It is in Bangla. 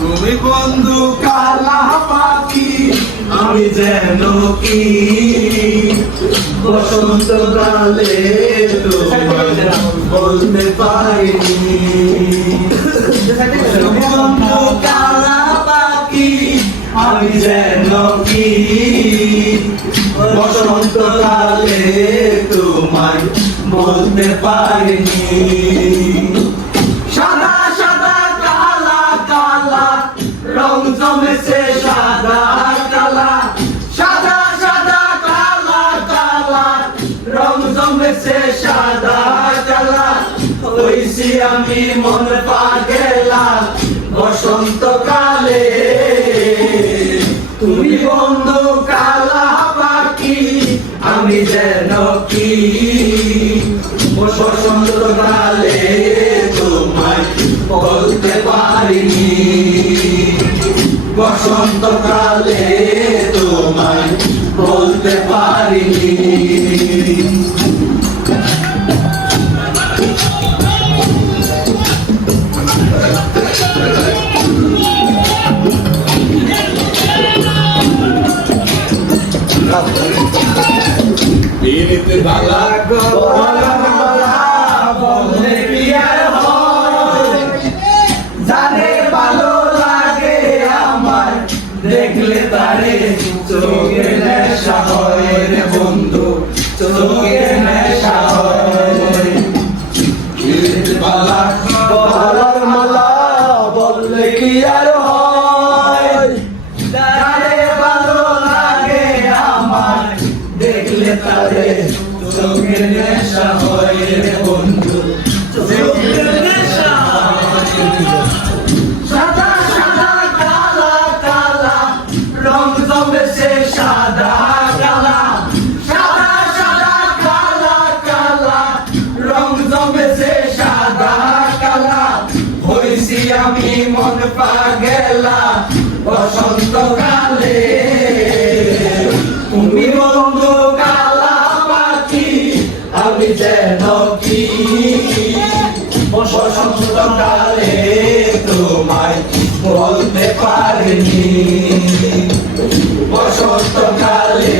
তুমি বন্ধু কালা পাখি, আমি যেন কি বসন্তকালে তোমায় বলতে পারিনি। বন্ধু কালা পাখি, আমি যেন কি বসন্তকালে তোমায় বলতে পারিনি। সাদা সাদা কালা কালা রং জমেছে সাদা কালা, সাদা সাদা কালা কালা রং জমেছে সাদা কালা। হইছি আমি মন পাগেলা বসন্তকালে। তুমি বন্ধু কালা পাখি, আমি যেন কি বসন্তকালে তোমায় বলতে পারিনি। বসন্তকালে তোমায় বলতে পারিনি। বালা বললে কি আর হয়, যারে ভালো লাগে আমার দেখলে তারে চোখে নেশা হয় রে বন্ধু, চোখে নেশা হয়। বালা বালার মালা বললে কি আর হয়, যারে ভালো লাগে আমার দেখলে তারে চোখে নেশা হয় রে বন্ধু, চোখে নেশা হয়। সাদা সাদা কালা কালা রং জমেছে সাদা কালা, সাদা সাদা কালা কালা রং জমেছে সাদা কালা। হইছি আমি মন পাগেলা বসন্তকালে। তুমি বন্ধু কালা পাখি, আমি যেন কি বসন্তকালে তোমায় বলতে পারিনি। বসন্তকালে